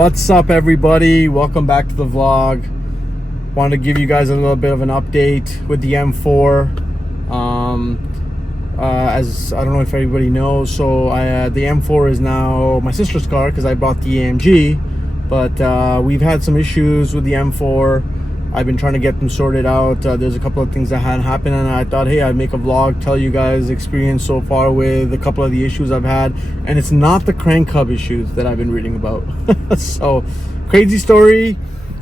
What's up, everybody? Welcome back to the vlog. Wanted to give you guys a little bit of an update with the M4. As I don't know if everybody knows, so the M4 is now my sister's car because I bought the AMG, but we've had some issues with the M4. I've been trying to get them sorted out. There's a couple of things that hadn't happened, and I thought, hey, I'd make a vlog, tell you guys the experience so far with a couple of the issues I've had. And it's not the crank hub issues that I've been reading about. So, crazy story.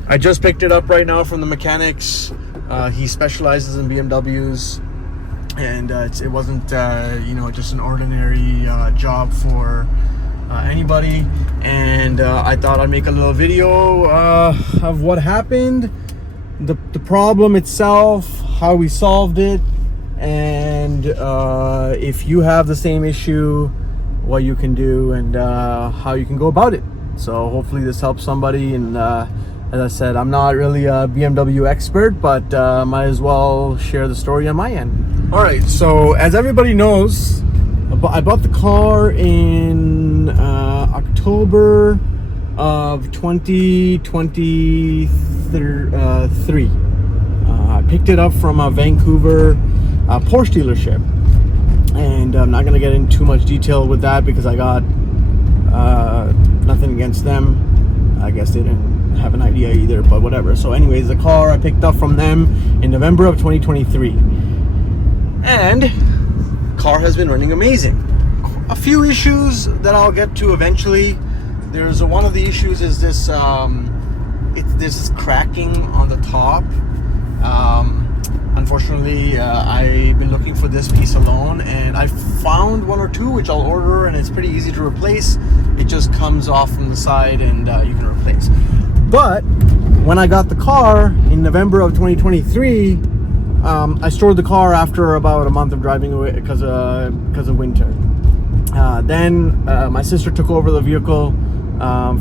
I just picked it up right now from the mechanics. He specializes in BMWs, and it wasn't, just an ordinary job for anybody. And I thought I'd make a little video of what happened. The problem itself, how we solved it, and if you have the same issue, what you can do and how you can go about it. So hopefully this helps somebody. And as I said, I'm not really a BMW expert, but might as well share the story on my end. All right, so as everybody knows, I bought the car in October of 2023. I picked it up from a Vancouver Porsche dealership, and I'm not going to get into too much detail with that because I got nothing against them. I guess they didn't have an idea either, but whatever. So anyways, the car I picked up from them in November of 2023, and car has been running amazing. A few issues that I'll get to eventually. There's one of the issues is this this cracking on the top. Unfortunately, I've been looking for this piece alone, and I found one or two which I'll order, and it's pretty easy to replace. It just comes off from the side and you can replace. But when I got the car in November of 2023, I stored the car after about a month of driving away because of winter. Then my sister took over the vehicle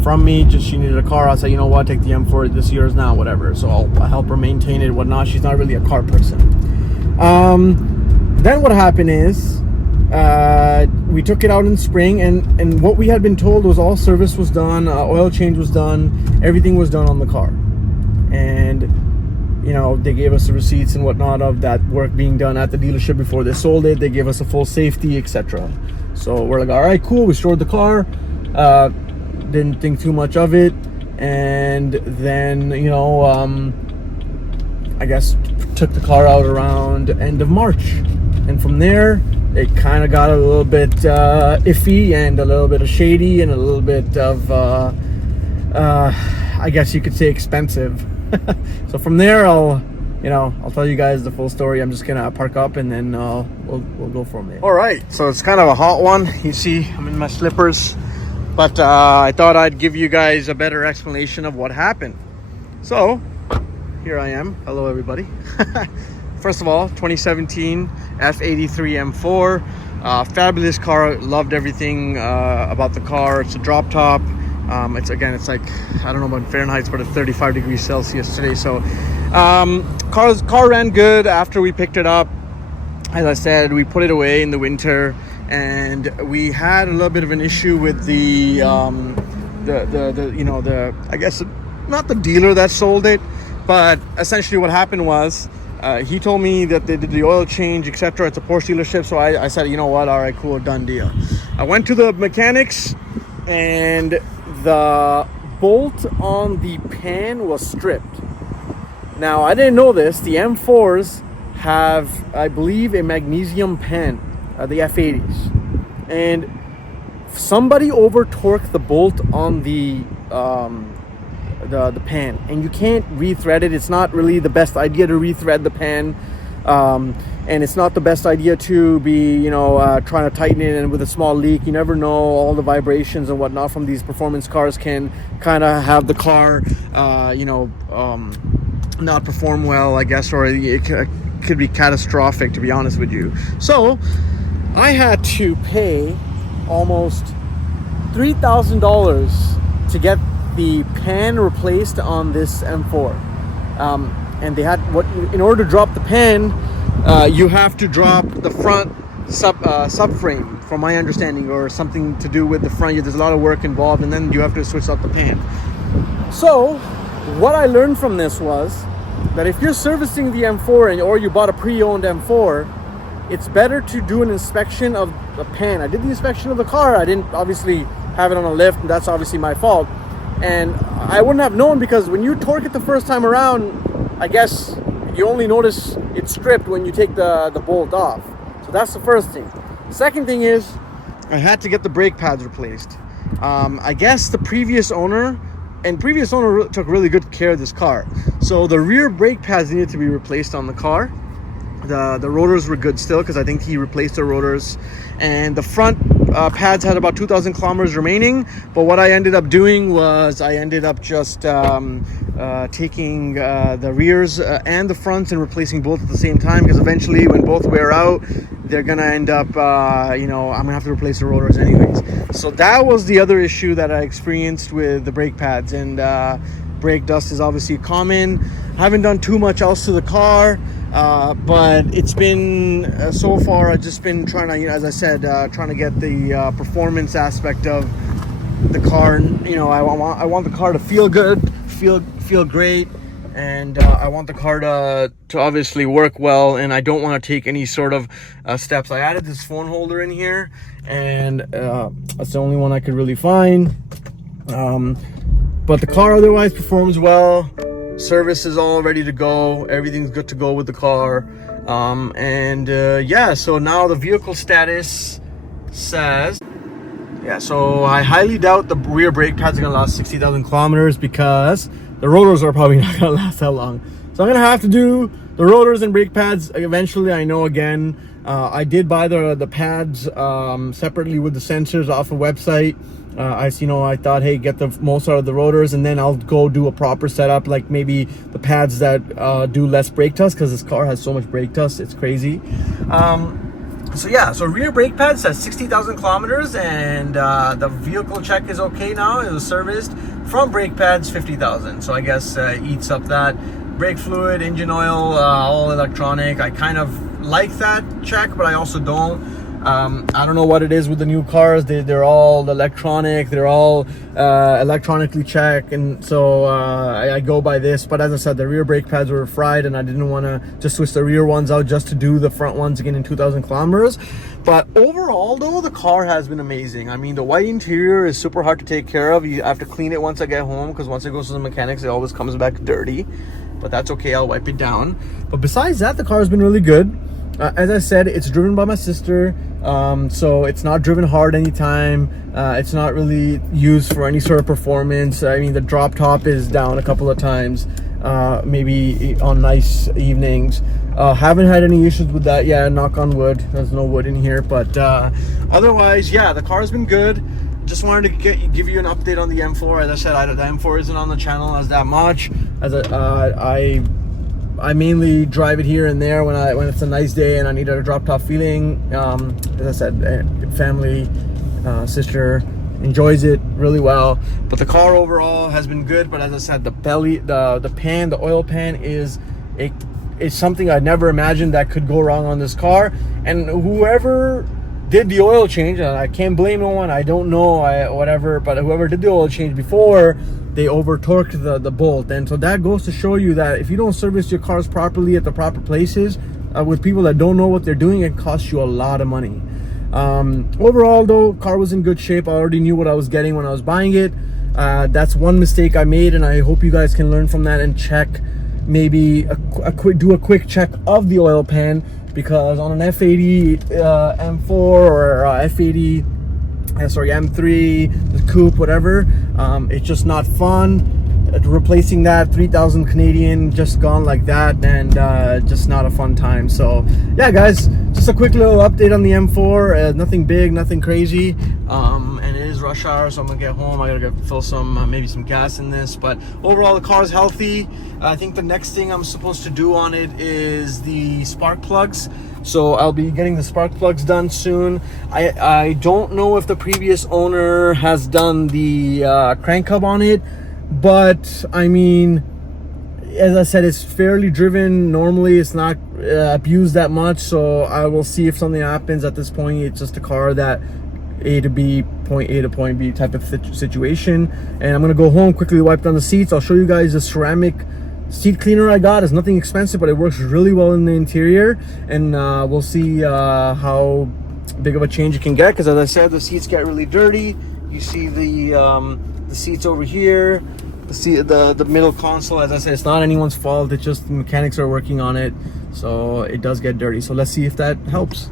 from me. Just she needed a car. I said, you know what, take the M4, this year's now, whatever. So I'll help her maintain it, whatnot. She's not really a car person. Then what happened is we took it out in spring, and what we had been told was all service was done, oil change was done, everything was done on the car, and they gave us the receipts and whatnot of that work being done at the dealership before they sold it. They gave us a full safety, etc. So we're like, all right, cool. We stored the car. Didn't think too much of it, and then I guess took the car out around end of March, and from there it kind of got a little bit iffy and a little bit of shady and a little bit of I guess you could say expensive. So from there I'll tell you guys the full story. I'm just gonna park up and then we'll go from there. All right, so it's kind of a hot one. You see I'm in my slippers. But I thought I'd give you guys a better explanation of what happened. So, here I am. Hello, everybody. First of all, 2017 F83 M4. Fabulous car. Loved everything about the car. It's a drop top. It's like, I don't know about Fahrenheit, but it's 35 degrees Celsius today. So, car ran good after we picked it up. As I said, we put it away in the winter. And we had a little bit of an issue with the I guess not the dealer that sold it, but essentially what happened was he told me that they did the oil change, etc. It's a Porsche dealership, so I said, you know what, all right, cool, done deal. I went to the mechanics, and the bolt on the pan was stripped. Now I didn't know this. The M4s have, I believe, a magnesium pan. The F80s, and somebody over torqued the bolt on the pan, and you can't rethread it. It's not really the best idea to rethread the pan, and it's not the best idea to be trying to tighten it, and with a small leak you never know, all the vibrations and whatnot from these performance cars can kind of have the car not perform well, I guess, or it could be catastrophic, to be honest with you. So I had to pay almost $3,000 to get the pan replaced on this M4. And they had in order to drop the pan, you have to drop the front subframe, from my understanding, or something to do with the front. There's a lot of work involved, and then you have to switch out the pan. So what I learned from this was that if you're servicing the M4 or you bought a pre-owned M4, it's better to do an inspection of the pan. I did the inspection of the car. I didn't obviously have it on a lift, and that's obviously my fault. And I wouldn't have known, because when you torque it the first time around, I guess you only notice it's stripped when you take the bolt off. So that's the first thing. The second thing is I had to get the brake pads replaced. I guess the previous owner took really good care of this car. So the rear brake pads needed to be replaced on the car. The rotors were good still, because I think he replaced the rotors, and the front pads had about 2,000 kilometers remaining. But what I ended up doing was I ended up just taking the rears and the fronts and replacing both at the same time, because eventually when both wear out, they're gonna end up I'm gonna have to replace the rotors anyways. So that was the other issue that I experienced with the brake pads. And brake dust is obviously common. Haven't done too much else to the car, but it's been so far I've just been trying to, as I said, trying to get the performance aspect of the car. I want the car to feel good, feel great, and I want the car to obviously work well, and I don't want to take any sort of steps. I added this phone holder in here, and that's the only one I could really find. But the car otherwise performs well. Service is all ready to go. Everything's good to go with the car. Yeah, so now the vehicle status says, yeah, so I highly doubt the rear brake pads are gonna last 60,000 kilometers, because the rotors are probably not gonna last that long. So I'm gonna have to do the rotors and brake pads eventually. I know, again, I did buy the pads separately with the sensors off a website. I thought, hey, get the most out of the rotors, and then I'll go do a proper setup, like maybe the pads that do less brake dust, because this car has so much brake dust, it's crazy. So rear brake pad says 60,000 kilometers, and the vehicle check is okay now. It was serviced from brake pads 50,000, so I guess eats up that. Brake fluid, engine oil, all electronic. I kind of like that check, but I also don't. I don't know what it is with the new cars. They're all electronic. They're all electronically checked, and so I go by this. But as I said, the rear brake pads were fried, and I didn't want to just switch the rear ones out just to do the front ones again in 2,000 kilometers. But overall, though, the car has been amazing. I mean, the white interior is super hard to take care of. You have to clean it once I get home, because once it goes to the mechanics, it always comes back dirty. But that's okay, I'll wipe it down. But besides that, the car has been really good. As I said, it's driven by my sister, so it's not driven hard anytime. It's not really used for any sort of performance. I mean, the drop top is down a couple of times, maybe on nice evenings. Haven't had any issues with that. Yeah, knock on wood. There's no wood in here, but otherwise, yeah, the car's been good. Just wanted to give you an update on the M4. As I said, the M4 isn't on the channel as that much. As I mainly drive it here and there when it's a nice day and I need a drop top feeling. As I said, family, sister enjoys it really well. But the car overall has been good. But as I said, the belly, the pan, the oil pan is something I never imagined that could go wrong on this car. And whoever did the oil change, and I can't blame no one, I don't know, whatever, but whoever did the oil change before, they over torqued the bolt. And so that goes to show you that if you don't service your cars properly at the proper places with people that don't know what they're doing, it costs you a lot of money. Overall though, car was in good shape. I already knew what I was getting when I was buying it. That's one mistake I made, and I hope you guys can learn from that and check, maybe do a quick check of the oil pan, because on an F80 M4 or F80 M3, the coupe, whatever, it's just not fun. Replacing that 3,000 Canadian just gone like that, and just not a fun time. So yeah, guys, just a quick little update on the M4. Nothing big, nothing crazy, and it is rush hour, so I'm gonna get home. I gotta fill some maybe some gas in this, but overall the car is healthy. I think the next thing I'm supposed to do on it is the spark plugs, so I'll be getting the spark plugs done soon. I don't know if the previous owner has done the crank hub on it, but I mean, as I said, it's fairly driven. Normally it's not abused that much, so I will see if something happens. At this point, it's just a car that A to B, point A to point B type of situation. And I'm gonna go home, quickly wipe down the seats. I'll show you guys the ceramic seat cleaner I got. It's nothing expensive, but it works really well in the interior, and we'll see how big of a change it can get, because as I said, the seats get really dirty. You see the seats over here, the middle console. As I said, it's not anyone's fault, it's just the mechanics are working on it, so it does get dirty. So let's see if that helps.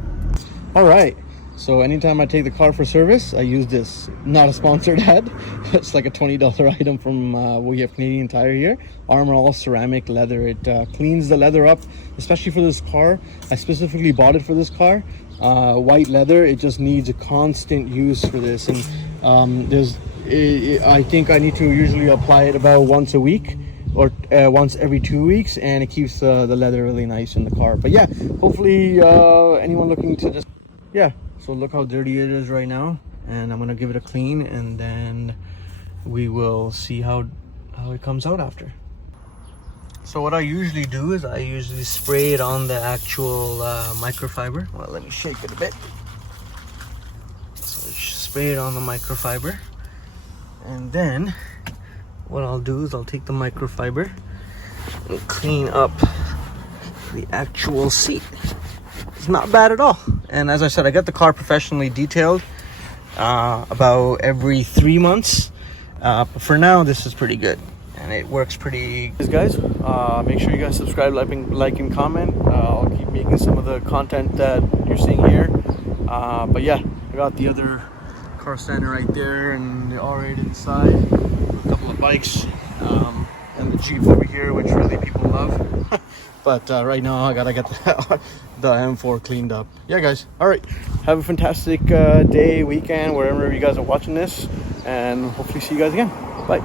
All right, so anytime I take the car for service, I use this. Not a sponsored ad. It's like a $20 item from we have Canadian Tire here. Armor All ceramic leather. It cleans the leather up, especially for this car. I specifically bought it for this car. White leather, it just needs a constant use for this. And I think I need to usually apply it about once a week, or once every 2 weeks, and it keeps the leather really nice in the car. But yeah, hopefully anyone looking to just, yeah. So look how dirty it is right now, and I'm gonna give it a clean, and then we will see how it comes out after. So what I usually do is I usually spray it on the actual microfiber. Well, let me shake it a bit. So spray it on the microfiber, and then what I'll do is I'll take the microfiber and clean up the actual seat. It's not bad at all. And as I said, I got the car professionally detailed about every 3 months, but for now this is pretty good, and it works pretty good. Guys, make sure you guys subscribe, like and comment. I'll keep making some of the content that you're seeing here, but yeah, I got the other car stand right there, and all right inside, a couple of bikes, and the Jeep over here, which really people love. But right now I gotta get the M4 cleaned up. Yeah, guys. All right. Have a fantastic day, weekend, wherever you guys are watching this, and hopefully see you guys again. Bye.